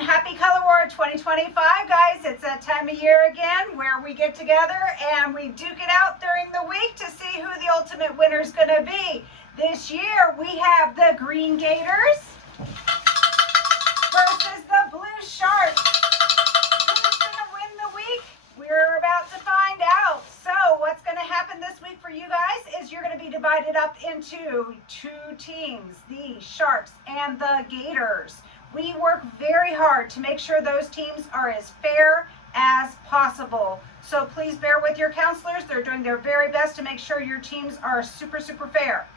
And happy Color War 2025, guys. It's that time of year again where we get together and we duke it out during the week to see who the ultimate winner is going to be. This year we have the Green Gators versus the Blue Sharks. Who's going to win the week? We're about to find out. So what's going to happen this week for you guys is you're going to be divided up into two teams, the Sharks and the Gators. We work very hard to make sure those teams are as fair as possible. So please bear with your counselors. They're doing their very best to make sure your teams are super fair.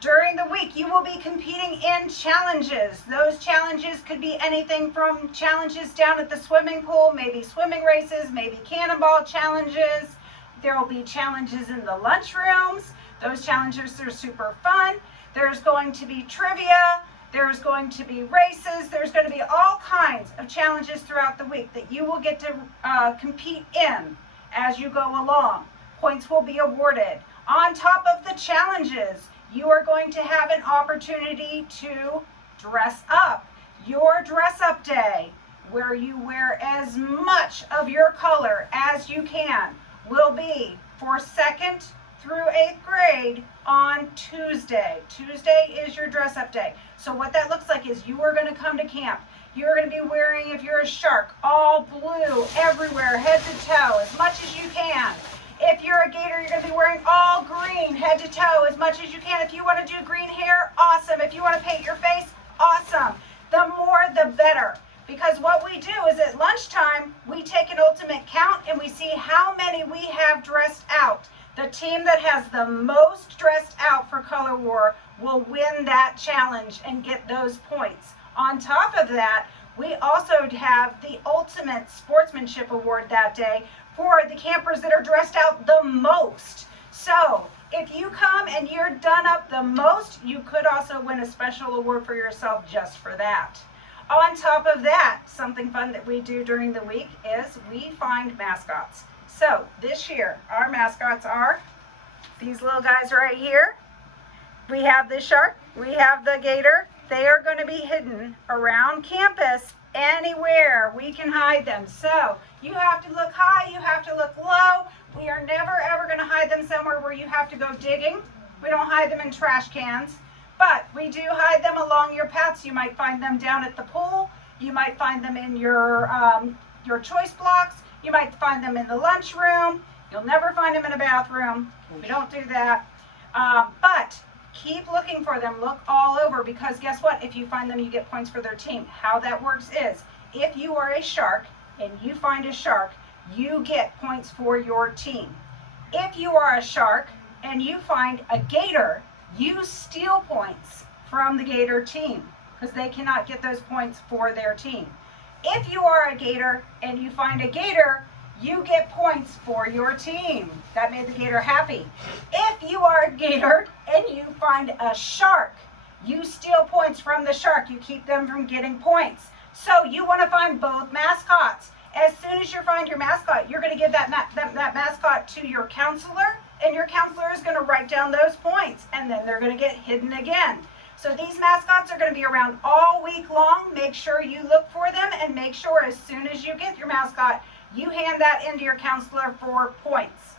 During the week, you will be competing in challenges. Those challenges could be anything from challenges down at the swimming pool, maybe swimming races, maybe cannonball challenges. There will be challenges in the lunchrooms. Those challenges are super fun. There's going to be trivia. There's going to be races. There's going to be all kinds of challenges throughout the week that you will get to compete in as you go along. Points will be awarded. On top of the challenges, you are going to have an opportunity to dress up. Your dress up day, where you wear as much of your color as you can, will be for 2nd through 8th grade on Tuesday. Tuesday is your dress up day. So what that looks like is you are going to come to camp. You're going to be wearing, if you're a shark, all blue everywhere, head to toe, as much as you can. If you're a gator, you're going to be wearing all green, head to toe, as much as you can. If you want to do green hair, awesome. If you want to paint your face, awesome. The more, the better. Because what we do is at lunchtime, we take an ultimate count and we see how many we have dressed out. The team that has the most dressed out for Color War will win that challenge and get those points. On top of that, we also have the Ultimate Sportsmanship Award that day for the campers that are dressed out the most. So if you come and you're done up the most, you could also win a special award for yourself just for that. On top of that, something fun that we do during the week is we find mascots. So this year, our mascots are these little guys right here. We have the shark, we have the gator. They are going to be hidden around campus anywhere we can hide them. So you have to look high, you have to look low. We are never ever going to hide them somewhere where you have to go digging. We don't hide them in trash cans, but we do hide them along your paths. You might find them down at the pool. You might find them in your choice blocks. You might find them in the lunchroom. You'll never find them in a bathroom. We don't do that. But keep looking for them. Look all over, because guess what? If you find them, you get points for their team. How that works is if you are a shark and you find a shark, you get points for your team. If you are a shark and you find a gator, you steal points from the gator team because they cannot get those points for their team. If you are a gator and you find a gator, you get points for your team. That made the gator happy. If you are a gator and you find a shark, you steal points from the shark. You keep them from getting points. So you want to find both mascots. As soon as you find your mascot, you're going to give that mascot to your counselor, and your counselor is going to write down those points, and then they're going to get hidden again. So these mascots are going to be around all week long. Make sure you look for them, and make sure as soon as you get your mascot, you hand that into your counselor for points.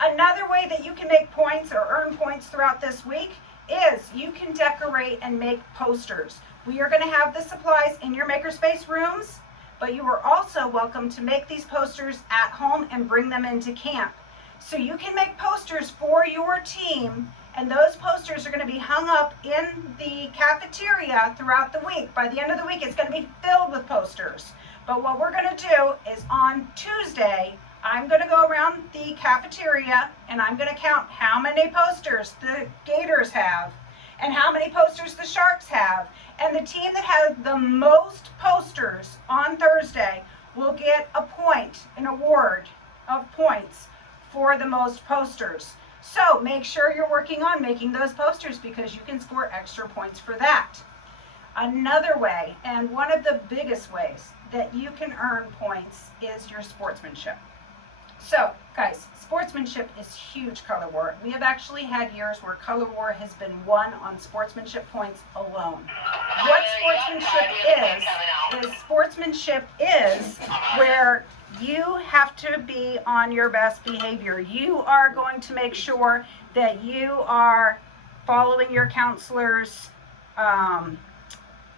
Another way that you can make points or earn points throughout this week is you can decorate and make posters. We are going to have the supplies in your makerspace rooms, but you are also welcome to make these posters at home and bring them into camp. So you can make posters for your team, and those posters are going to be hung up in the cafeteria throughout the week. By the end of the week, it's going to be filled with posters. But what we're going to do is on Tuesday, I'm going to go around the cafeteria and I'm going to count how many posters the Gators have and how many posters the Sharks have. And the team that has the most posters on Thursday will get a point, an award of points for the most posters. So make sure you're working on making those posters because you can score extra points for that. Another way, and one of the biggest ways that you can earn points, is your sportsmanship. So, guys, sportsmanship is huge Color War. We have actually had years where Color War has been won on sportsmanship points alone. What sportsmanship is sportsmanship is where you have to be on your best behavior. You are going to make sure that you are following your counselor's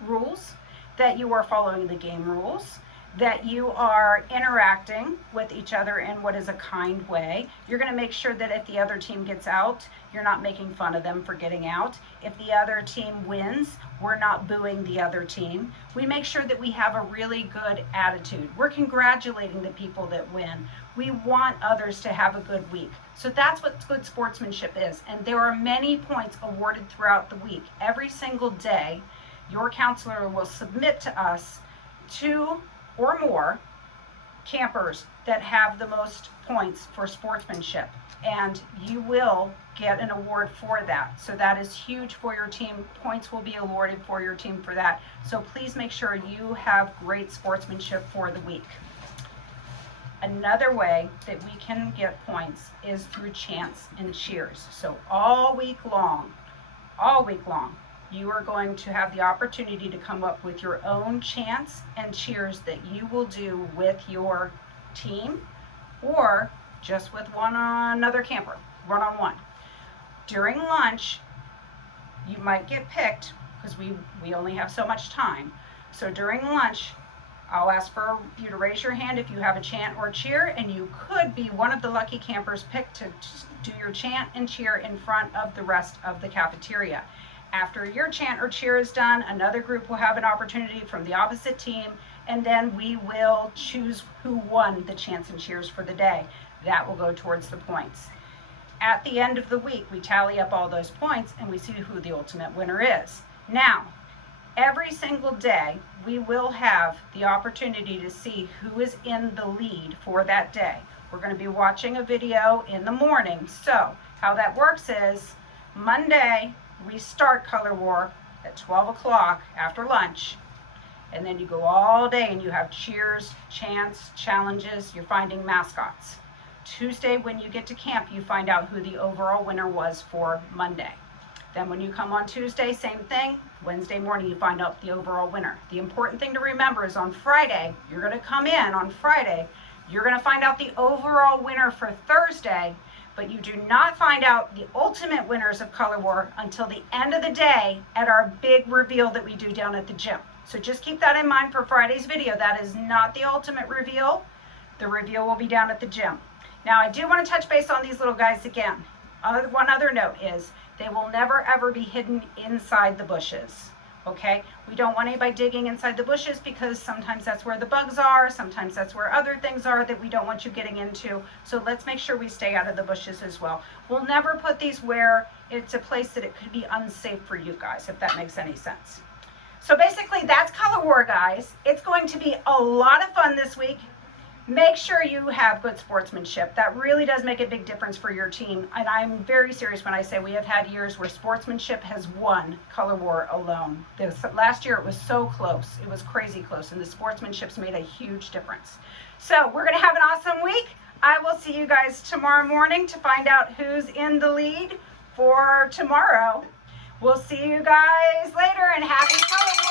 rules, that you are following the game rules, that you are interacting with each other in what is a kind way. You're going to make sure that if the other team gets out, you're not making fun of them for getting out. If the other team wins, we're not booing the other team. We make sure that we have a really good attitude. We're congratulating the people that win. We want others to have a good week. So that's what good sportsmanship is. And there are many points awarded throughout the week. Every single day, your counselor will submit to us 2 or more campers that have the most points for sportsmanship, and you will get an award for that. So that is huge for your team. Points will be awarded for your team for that. So please make sure you have great sportsmanship for the week. Another way that we can get points is through chants and cheers. So all week long, you are going to have the opportunity to come up with your own chants and cheers that you will do with your team or just with another camper, one-on-one. During lunch, you might get picked because we only have so much time. So during lunch, I'll ask for you to raise your hand if you have a chant or cheer, and you could be one of the lucky campers picked to do your chant and cheer in front of the rest of the cafeteria. After your chant or cheer is done, another group will have an opportunity from the opposite team, and then we will choose who won the chants and cheers for the day. That will go towards the points. At the end of the week, we tally up all those points and we see who the ultimate winner is. Now, every single day, we will have the opportunity to see who is in the lead for that day. We're going to be watching a video in the morning. So how that works is Monday, we start Color War at 12 o'clock after lunch, and then you go all day and you have cheers, chants, challenges, you're finding mascots. Tuesday, when you get to camp, you find out who the overall winner was for Monday. Then when you come on Tuesday, same thing. Wednesday morning, you find out the overall winner. The important thing to remember is on Friday, you're going to come in on Friday, you're going to find out the overall winner for Thursday, but you do not find out the ultimate winners of Color War until the end of the day at our big reveal that we do down at the gym. So just keep that in mind for Friday's video. That is not the ultimate reveal. The reveal will be down at the gym. Now, I do want to touch base on these little guys again. One other note is they will never ever be hidden inside the bushes. Okay, we don't want anybody digging inside the bushes because sometimes that's where the bugs are, sometimes that's where other things are that we don't want you getting into. So let's make sure we stay out of the bushes as well. We'll never put these where it's a place that it could be unsafe for you guys, if that makes any sense. So basically that's Color War, guys. It's going to be a lot of fun this week. Make sure you have good sportsmanship. That really does make a big difference for your team. And I'm very serious when I say we have had years where sportsmanship has won Color War alone. Last year it was so close. It was crazy close. And the sportsmanship's made a huge difference. So we're going to have an awesome week. I will see you guys tomorrow morning to find out who's in the lead for tomorrow. We'll see you guys later, and happy Color War.